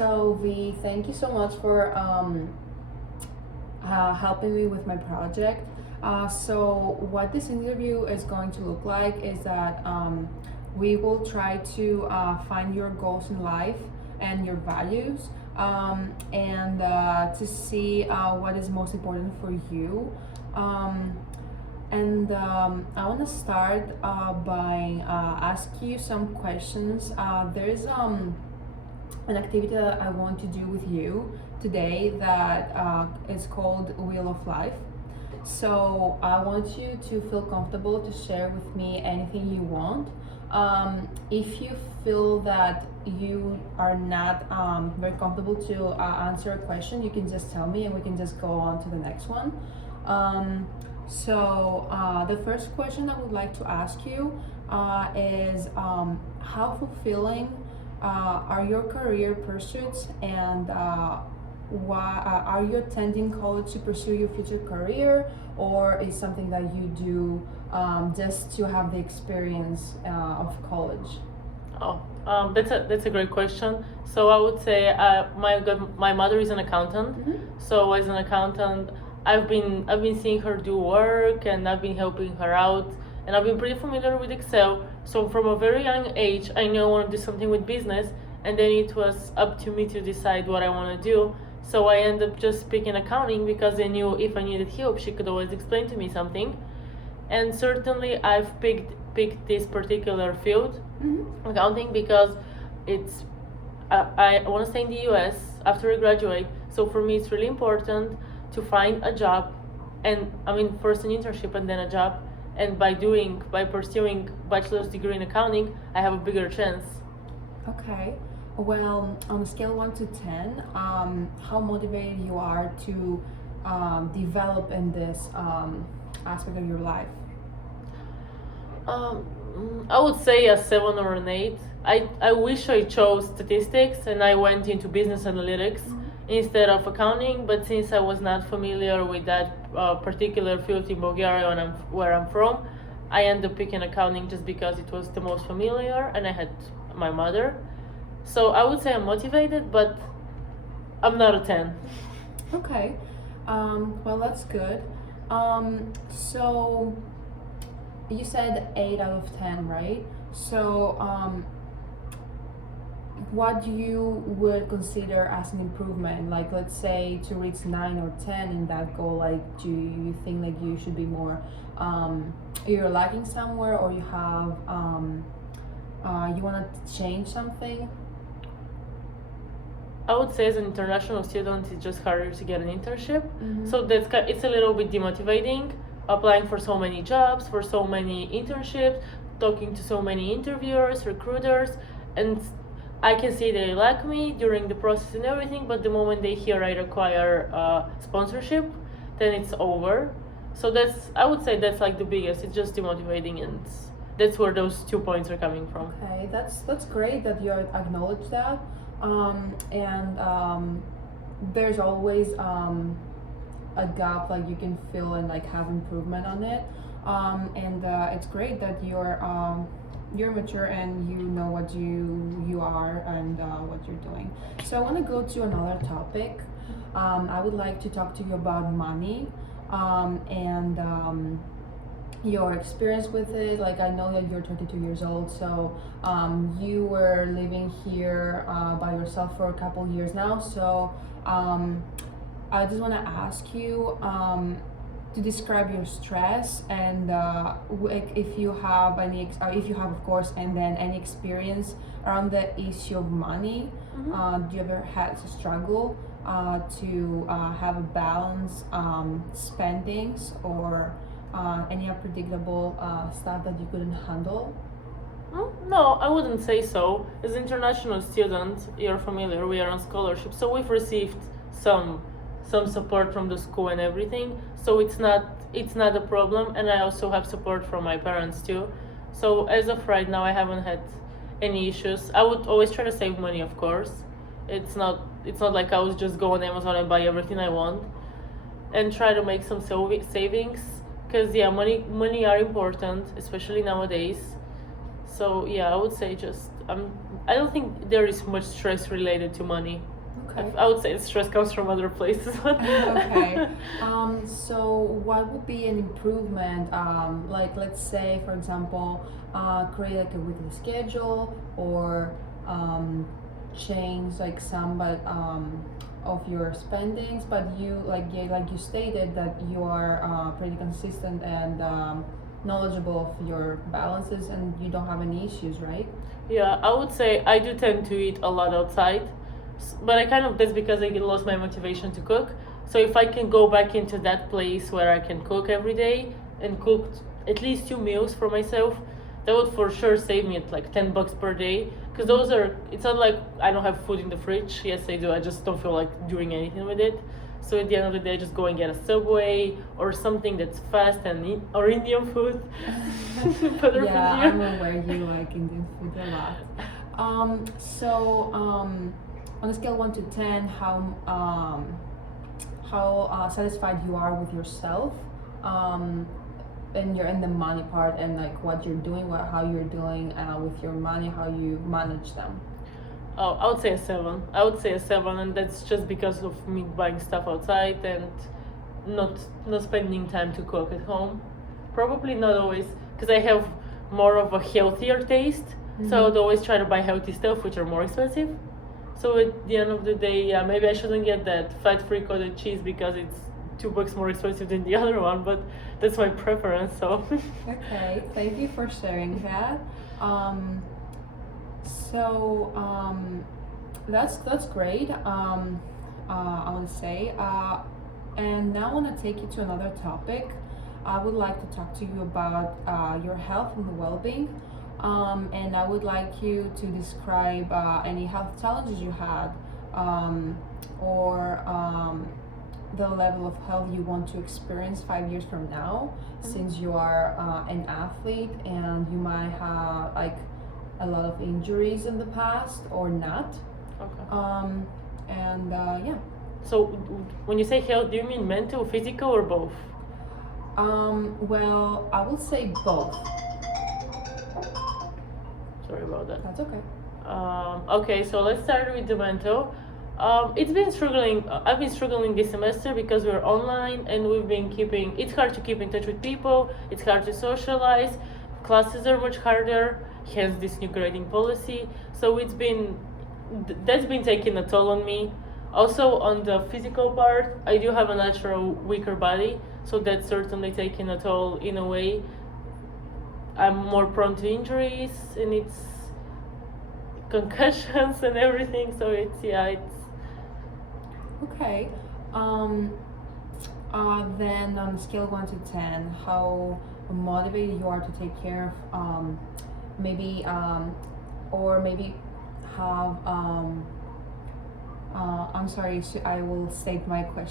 So, V, thank you so much for helping me with my project. So, what this interview is going to look like is that we will try to find your goals in life and your values, and to see what is most important for you. Um, and I want to start by asking you some questions. There's an activity that I want to do with you today that is called Wheel of Life. So I want you to feel comfortable to share with me anything you want. If you feel that you are not very comfortable to answer a question, you can just tell me and we can just go on to the next one. So the first question I would like to ask you is how fulfilling are your career pursuits, and why are you attending college to pursue your future career, or is something that you do just to have the experience of college? That's a great question. So I would say my mother is an accountant. So as an accountant, I've been seeing her do work, and I've been helping her out, and I've been pretty familiar with Excel. So from a very young age, I knew I want to do something with business, and then it was up to me to decide what I want to do. So I ended up just picking accounting because I knew if I needed help, she could always explain to me something. And certainly, I've picked this particular field, accounting, because it's I want to stay in the U.S. after I graduate. So for me, it's really important to find a job, and I mean first an internship and then a job. And by pursuing bachelor's degree in accounting, I have a bigger chance. Okay. Well, on a scale 1 to 10, how motivated you are to develop in this aspect of your life? I would say a 7 or an 8. I wish I chose statistics and I went into business analytics instead of accounting, but since I was not familiar with that particular field in Bulgaria where I'm from, I ended up picking accounting just because it was the most familiar and I had my mother. So I would say I'm motivated, but I'm not a 10. Okay. Well, that's good. So you said 8 out of 10, right? So what you would consider as an improvement, like let's say to reach 9 or 10 in that goal, like do you think like you should be more you're lacking somewhere, or you have you want to change something? I would say as an international student, it's just harder to get an internship. So it's a little bit demotivating, applying for so many jobs, for so many internships, talking to so many interviewers, recruiters, and I can see they like me during the process and everything, but the moment they hear I require sponsorship, then it's over. So I would say that's like the biggest. It's just demotivating, and that's where those 2 points are coming from. Okay, that's great that you acknowledge that. And there's always a gap, like you can feel and like have improvement on it. And it's great that you're mature and you know what you are and what you're doing. So I want to go to another topic. I would like to talk to you about money, and your experience with it. Like I know that you're 22 years old, so you were living here by yourself for a couple years now. So I just want to ask you to describe your stress, and if you have any, if you have, of course, and then any experience around the issue of money. Do you ever had to struggle to have a balance spendings, or any unpredictable stuff that you couldn't handle? No, I wouldn't say so. As international students, you're familiar, we are on scholarship, so we've received some support from the school and everything. So it's not a problem, and I also have support from my parents too. So as of right now, I haven't had any issues. I would always try to save money, of course. It's not like I would just go on Amazon and buy everything I want, and try to make some savings. Because money are important, especially nowadays. So I would say just I don't think there is much stress related to money. Okay. I would say stress comes from other places. Okay. So what would be an improvement? Like let's say, for example, create like a weekly schedule or change like some but of your spendings. But you like you stated that you are pretty consistent and knowledgeable of your balances and you don't have any issues, right? Yeah, I would say I do tend to eat a lot outside, but I kind of that's because I lost my motivation to cook. So if I can go back into that place where I can cook every day and cook at least 2 meals for myself, that would for sure save me at like $10 per day. Because those are, it's not like I don't have food in the fridge. Yes, I do. I just don't feel like doing anything with it. So at the end of the day, I just go and get a Subway or something that's fast and or Indian food. Better Yeah, for I'm you. aware you like Indian food a lot. On a scale 1 to 10, how satisfied you are with yourself, and you're in the money part and like what you're doing, how you're doing with your money, how you manage them. Oh, I would say a 7. I would say a 7, and that's just because of me buying stuff outside and not not spending time to cook at home. Probably not always, because I have more of a healthier taste. So I would always try to buy healthy stuff, which are more expensive. So at the end of the day, yeah, maybe I shouldn't get that fat-free cottage cheese because it's $2 more expensive than the other one. But that's my preference. So Okay, thank you for sharing that. Um, that's great. I want to say, and now I want to take you to another topic. I would like to talk to you about your health and well-being. And I would like you to describe any health challenges you had, or the level of health you want to experience 5 years from now, since you are an athlete and you might have like a lot of injuries in the past or not. okay. And yeah. So when you say health, do you mean mental, physical, or both? Well, I would say both. Sorry about that. That's okay. Okay, so let's start with the mental. It's been struggling. I've been struggling this semester because we're online and we've been keeping. It's hard to keep in touch with people. It's hard to socialize. Classes are much harder. Hence this new grading policy. So that's been taking a toll on me. Also on the physical part, I do have a natural weaker body, so that's certainly taking a toll in a way. I'm more prone to injuries and it's concussions and everything. So it's Okay. Then on a scale 1 to 10, how motivated you are to take care of maybe or maybe have I'm sorry, I will state my question.